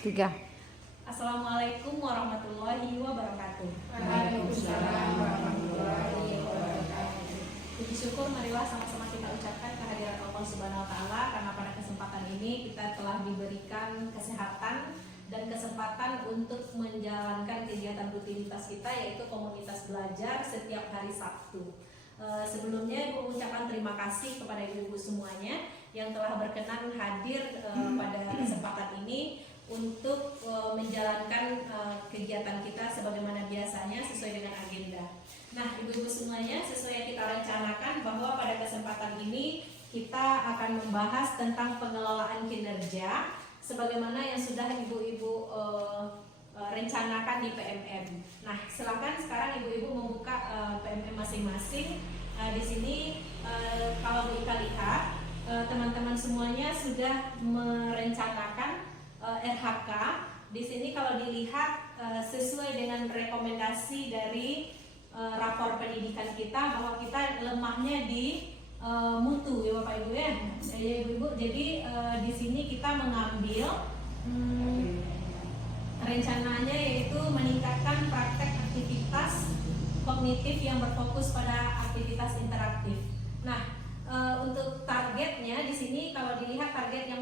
Tiga. Assalamualaikum warahmatullahi wabarakatuh. Waalaikumsalam warahmatullahi wabarakatuh. Puji syukur marilah sama-sama kita ucapkan kehadiran Allah Subhanahu wa taala karena pada kesempatan ini kita telah diberikan kesehatan dan kesempatan untuk menjalankan kegiatan rutinitas kita yaitu komunitas belajar setiap hari Sabtu. Sebelumnya Ibu mengucapkan terima kasih kepada ibu-ibu semuanya yang telah berkenan hadir pada kesempatan ini untuk menjalankan kegiatan kita sebagaimana biasanya sesuai dengan agenda. Nah, ibu-ibu semuanya, sesuai yang kita rencanakan bahwa pada kesempatan ini kita akan membahas tentang pengelolaan kinerja sebagaimana yang sudah ibu-ibu rencanakan di PMM. Nah, silakan sekarang ibu-ibu membuka PMM masing-masing. Di sini kalau Bu Ika lihat, teman-teman semuanya sudah merencanakan RHK. Di sini kalau dilihat sesuai dengan rekomendasi dari rapor pendidikan kita bahwa kita lemahnya di mutu ya Bapak Ibu ya. Ibu-ibu, jadi di sini kita mengambil rencananya yaitu meningkatkan praktek aktivitas kognitif yang berfokus pada aktivitas interaktif. Nah, untuk targetnya di sini kalau dilihat target yang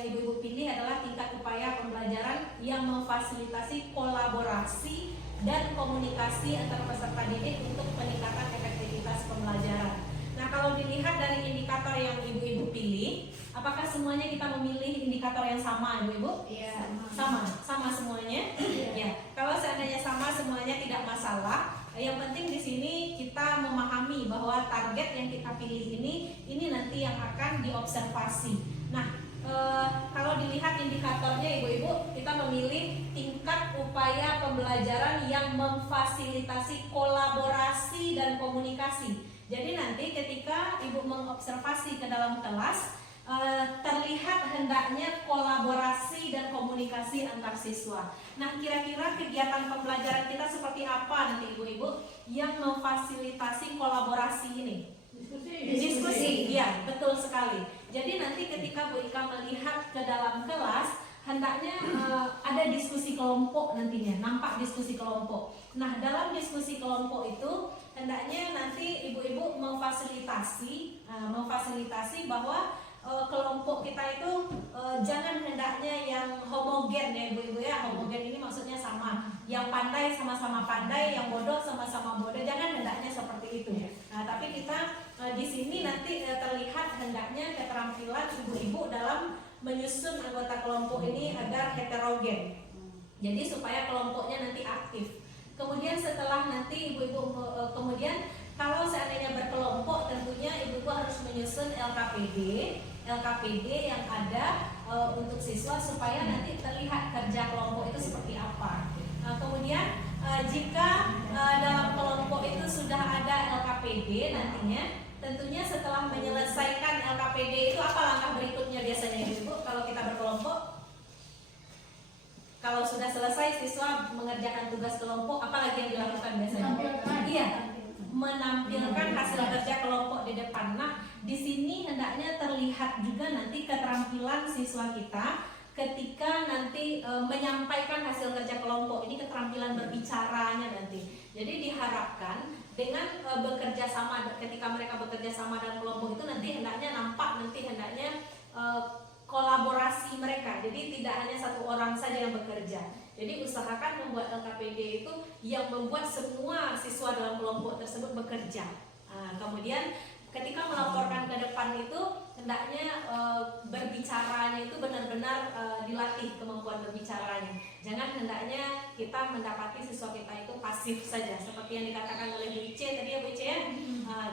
ibu-ibu pilih adalah tingkat upaya pembelajaran yang memfasilitasi kolaborasi dan komunikasi antara peserta didik untuk peningkatan efektivitas pembelajaran. Nah, kalau dilihat dari indikator yang ibu-ibu pilih, apakah semuanya kita memilih indikator yang sama, ibu-ibu? Iya. Sama semuanya. Ya, kalau seandainya sama semuanya tidak masalah. Yang penting di sini kita memahami bahwa target yang kita pilih ini nanti yang akan diobservasi. Nah, kalau dilihat indikatornya ibu-ibu, kita memilih tingkat upaya pembelajaran yang memfasilitasi kolaborasi dan komunikasi. Jadi nanti ketika ibu mengobservasi ke dalam kelas, terlihat hendaknya kolaborasi dan komunikasi antar siswa. Nah, kira-kira kegiatan pembelajaran kita seperti apa nanti ibu-ibu yang memfasilitasi kolaborasi ini? Diskusi. Iya, betul sekali. Jadi nanti ketika Bu Ika melihat ke dalam kelas, hendaknya ada diskusi kelompok nantinya, nampak diskusi kelompok. Nah, dalam diskusi kelompok itu hendaknya nanti ibu-ibu memfasilitasi bahwa kelompok kita itu jangan hendaknya yang homogen ya ibu-ibu ya. Homogen ini maksudnya sama, yang pandai sama-sama pandai, yang bodoh sama-sama bodoh, jangan hendaknya seperti itu. Nah, tapi kita di sini nanti terlihat hendaknya keterampilan ibu-ibu dalam menyusun anggota kelompok ini agar heterogen. Jadi supaya kelompoknya nanti aktif. Kemudian setelah nanti ibu-ibu kemudian kalau seandainya berkelompok tentunya ibu-ibu harus menyusun LKPD yang ada untuk siswa supaya nanti terlihat kerja kelompok itu seperti apa. Kemudian jika dalam kelompok itu sudah ada LKPD nantinya, tentunya setelah menyelesaikan LKPD itu apa langkah berikutnya biasanya ibu kalau kita berkelompok? Kalau sudah selesai siswa mengerjakan tugas kelompok, apa lagi yang dilakukan biasanya? Iya, menampilkan hasil kerja kelompok di depan. Nah, di sini hendaknya terlihat juga nanti keterampilan siswa kita ketika nanti menyampaikan hasil kerja kelompok. Ini keterampilan berbicaranya nanti. Jadi diharapkan dengan bekerja sama, ketika mereka bekerja sama dalam kelompok itu nanti hendaknya nampak, kolaborasi mereka. Jadi tidak hanya satu orang saja yang bekerja. Jadi usahakan membuat LKPD itu yang membuat semua siswa dalam kelompok tersebut bekerja. Kemudian ketika melaporkan ke depan itu hendaknya berbicaranya itu benar-benar dilatih kemampuan berbicaranya. Jangan hendaknya kita mendapati siswa kita itu pasif saja seperti yang dikatakan oleh Bu Ice tadi ya Bu Ice ya.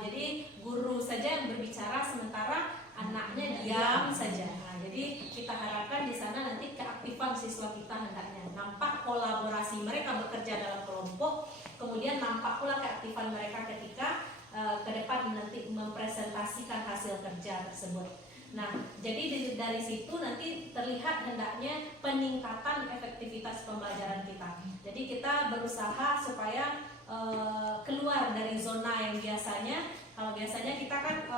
Jadi guru saja yang berbicara sementara anaknya diam saja. Jadi kita harapkan di sana nanti keaktifan siswa kita hendaknya nampak kolaborasi mereka bekerja dalam kelompok, kemudian nampak pula keaktifan mereka ketika ke depan nanti mempresentasikan hasil kerja tersebut. Nah, jadi dari situ nanti terlihat hendaknya peningkatan efektivitas pembelajaran kita. Jadi kita berusaha supaya keluar dari zona yang biasanya. Kalau biasanya kita kan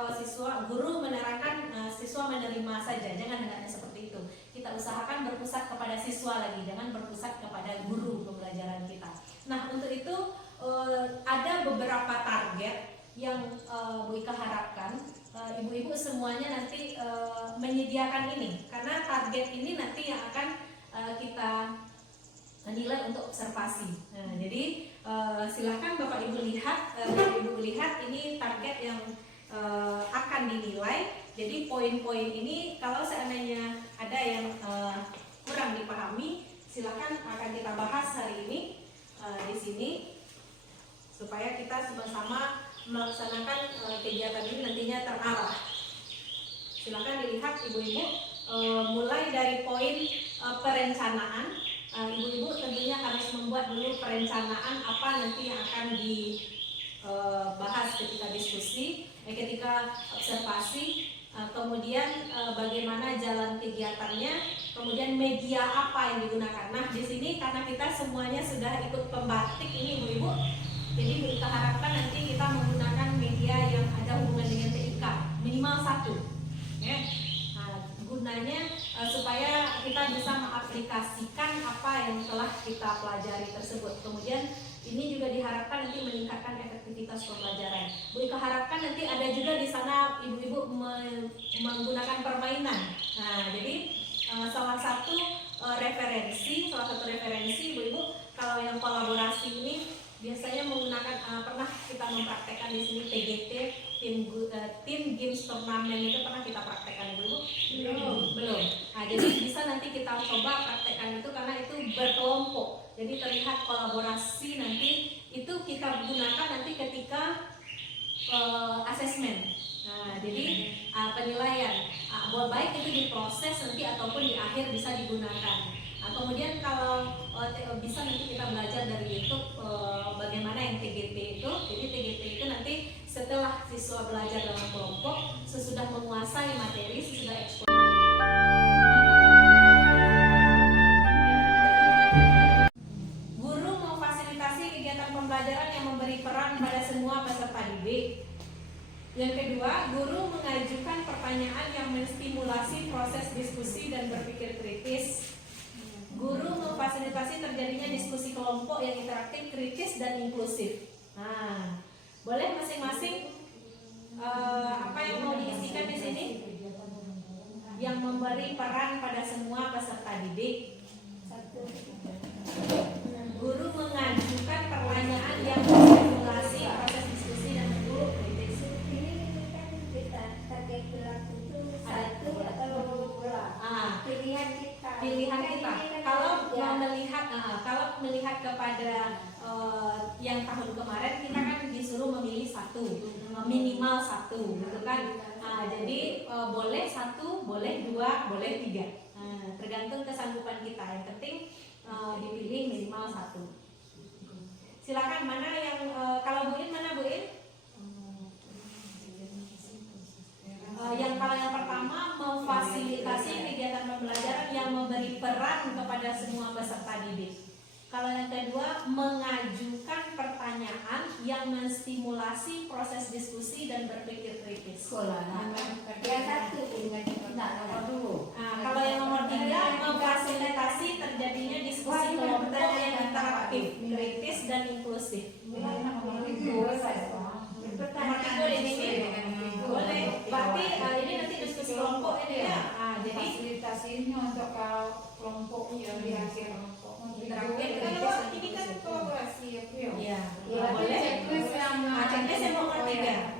guru menerangkan, siswa menerima saja. Jangan hendaknya seperti itu. Kita usahakan berpusat kepada siswa. siswa lagi, jangan berpusat kepada guru pembelajaran kita. Nah, untuk itu ada beberapa target yang Bu Ika harapkan ibu-ibu semuanya nanti menyediakan ini, karena target ini nanti yang akan kita nilai untuk observasi. Nah, jadi silakan Bapak Ibu lihat, ini target yang akan dinilai. Jadi poin-poin ini kalau seandainya ada yang kurang dipahami, silakan akan kita bahas hari ini di sini supaya kita sama-sama melaksanakan kegiatan ini nantinya terarah. Silakan dilihat ibu-ibu, mulai dari poin perencanaan. Ibu-ibu tentunya harus membuat dulu perencanaan apa nanti yang akan dibahas ketika diskusi, ketika observasi, kemudian bagaimana jalan kegiatannya, kemudian media apa yang digunakan. Nah, di sini karena kita semuanya sudah ikut pembatik ini ibu-ibu, jadi kita harapkan nanti kita menggunakan media yang ada hubungan dengan TIK minimal 1, ya. Gunanya supaya kita bisa mengaplikasikan apa yang telah kita pelajari tersebut. Kemudian ini juga diharapkan nanti meningkatkan efektivitas pembelajaran. Bu Ika harapkan nanti ada juga di sana ibu-ibu menggunakan permainan. Nah, jadi salah satu referensi ibu-ibu kalau yang kolaborasi ini biasanya menggunakan pernah kita mempraktekkan di sini TGT, tim games turnamen itu pernah kita praktekkan dulu? Belum. Nah, jadi bisa nanti kita coba praktekkan itu karena itu berkelompok. Jadi terlihat kolaborasi nanti itu kita gunakan nanti ketika asesmen. Nah, jadi penilaian baik itu diproses nanti ataupun di akhir bisa digunakan. Nah, kemudian kalau bisa nanti kita belajar dari YouTube bagaimana yang TGT itu. Jadi TGT itu nanti setelah siswa belajar dalam kelompok, sesudah menguasai materi, sesudah ekspor. Guru memfasilitasi kegiatan pembelajaran yang memberi peran pada semua peserta didik. Yang kedua, guru mengajukan pertanyaan yang menstimulasi proses diskusi dan berpikir kritis. Guru memfasilitasi terjadinya diskusi kelompok yang interaktif, kritis, dan inklusif. Nah, boleh masing-masing apa yang mau diisikan di sini? Yang memberi peran pada semua peserta didik. Guru mengajukan pertanyaan yang menstimulasi proses diskusi dan berpikir kritis. Ini kan kita target berlaku itu 1 atau 2. Pilihan kita. Kalau melihat kepada yang tahun kemarin kita kan disuruh memilih 1, minimal 1, gitu kan. Jadi boleh 1, boleh 2, boleh 3. Tergantung kesanggupan kita. Yang penting dipilih minimal 1. Silakan mana yang kalau Bu In mana Bu In? Kalau yang pertama memfasilitasi kegiatan pembelajaran yang memberi peran kepada semua peserta didik. Kalau yang kedua mengajukan pertanyaan yang menstimulasi proses diskusi dan berpikir kritis. Yang 1 nomor 2. Kalau yang nomor 3 memfasilitasi terjadinya diskusi kelompok yang interaktif, kritis dan inklusif. Nomor 3 ini boleh. Berarti ini nanti diskusi kelompok ini ya. Jadi fasilitasinya untuk kelompok yang di akhir kelompok. interaktif, Kalau ini kan kolaborasi ya, Iya, boleh. checklist yang nomor 3.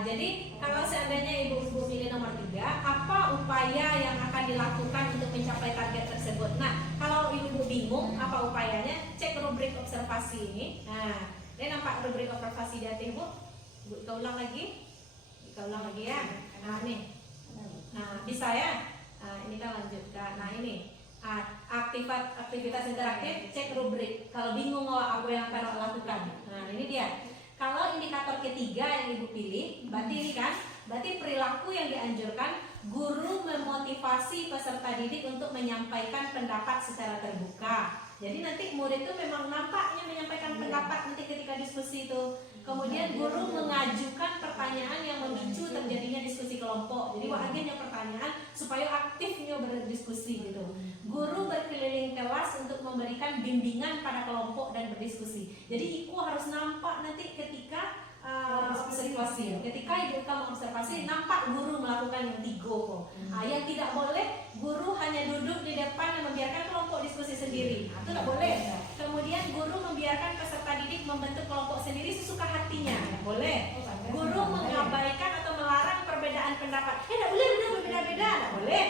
Jadi kalau seandainya ibu-ibu pilih nomor 3, apa upaya yang akan dilakukan untuk mencapai target tersebut? Nah, kalau ibu-ibu bingung apa upayanya, cek rubrik observasi ini. Nah, ini nampak rubrik observasi di atas ibu. Kita ulang lagi ya. Nah, nih. Nah, bisa ya. Nah, ini kita lanjutkan. Nah, ini aktivitas interaktif, cek rubrik. Kalau bingung apa yang akan lakukan. Nah, ini dia. Kalau indikator ketiga yang ibu pilih, berarti ini kan, berarti perilaku yang dianjurkan, guru memotivasi peserta didik untuk menyampaikan pendapat secara terbuka. Jadi nanti murid itu memang nampaknya menyampaikan pendapat nanti ketika diskusi itu. Kemudian guru mengajukan pertanyaan yang memicu terjadinya diskusi kelompok. Jadi agennya pertanyaan supaya aktifnya berdiskusi gitu. Guru berkeliling kelas untuk memberikan bimbingan pada kelompok dan berdiskusi. Jadi IKU harus nampak nanti ketika observasi. Ketika ibu kamu observasi, nampak guru melakukan yang 3. Yang tidak boleh, guru hanya duduk di depan dan membiarkan kelompok diskusi sendiri. Itu tidak boleh. Kemudian guru membiarkan peserta didik membentuk kelompok sendiri sesuka hatinya. Tidak boleh. Guru mengabaikan atau melarang perbedaan pendapat. Tidak boleh berbeda-beda. Tidak boleh.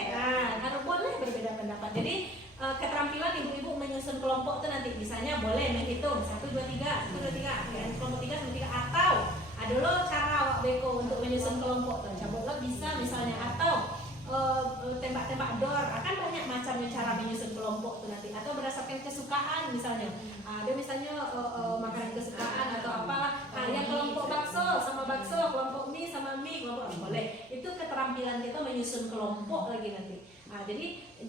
Harus boleh berbeda pendapat. Jadi keterampilan ibu-ibu menyusun kelompok itu nanti misalnya boleh menghitung 1, 2, 3, 1, 2, 3, kelompok 3, 1, 2, 3, atau ada lo cara Wak Beko untuk menyusun kelompok tuh. Cabutlah bisa misalnya, atau tembak-tembak dor, akan banyak macam cara menyusun kelompok tuh nanti, atau berdasarkan kesukaan misalnya. Ada misalnya makanan kesukaan atau apalah. Yang kelompok bakso sama bakso, kelompok mie sama mie, kelompok boleh. Itu keterampilan kita menyusun kelompok lagi nanti.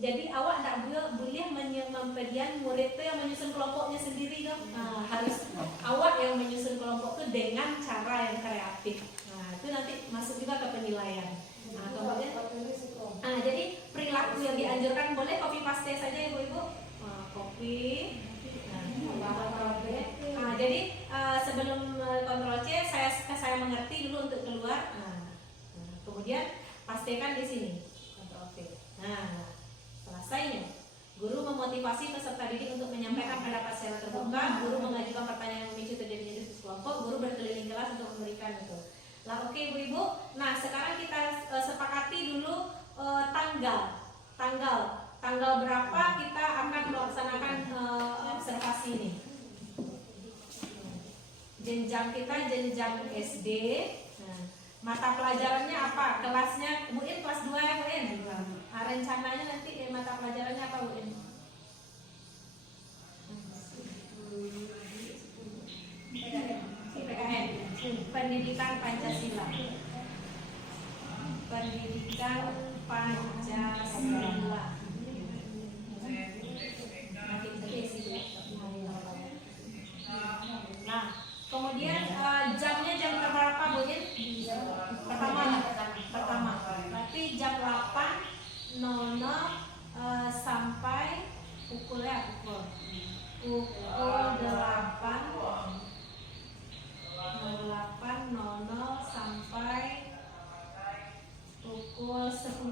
Jadi awak tidak boleh menyediakan murid itu yang menyusun kelompoknya sendiri dong. Harus awak yang menyusun kelompok itu dengan cara yang kreatif. Itu nanti masuk juga ke penilaian. Kemudian, jadi perilaku yang dianjurkan boleh copy paste saja ibu-ibu. Copy. Jadi sebelum Ctrl C saya mengerti dulu untuk keluar. Kemudian pastikan di sini. Ctrl V. Selesainya. Guru memotivasi peserta didik untuk menyampaikan pendapat secara terbuka. Guru mengajukan pertanyaan yang memicu terjadinya diskusi kelompok. Guru berkeliling kelas untuk memberikan itu. Oke ibu-ibu. Sekarang kita sepakati dulu tanggal berapa kita akan melaksanakan observasi ini. Jenjang kita jenjang SD. Mata pelajarannya apa? Kelasnya, Bu In kelas 2 ya Bu In? Rencananya nanti mata pelajarannya apa Bu In? PKN, Pendidikan Pancasila. Pendidikan Pancasila. Kemudian jamnya jam berapa Bu In? Pertama. Berarti jam 8.00 sampai pukul 8.00 sampai pukul 10.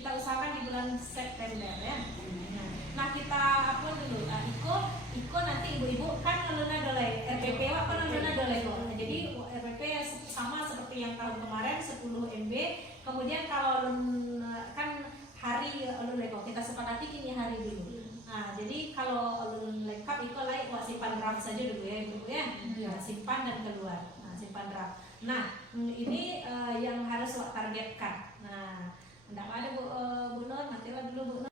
Kita usahakan di bulan September ya. Kita apa dulu? Iko nanti ibu-ibu kan ngeluna dolai RPP apa ngeluna dolai kok. Jadi RPP sama seperti yang tahun kemarin 10 MB. Kemudian kalau kan hari lulus kok kita sepakati ini hari dulu. Jadi kalau lulus lengkap Iko simpan draft saja dulu ya ibu ya. Simpan dan keluar. Simpan draft. Ini yang harus targetkan. Enggak ada Bu Nur, nantilah dulu Bu Nur.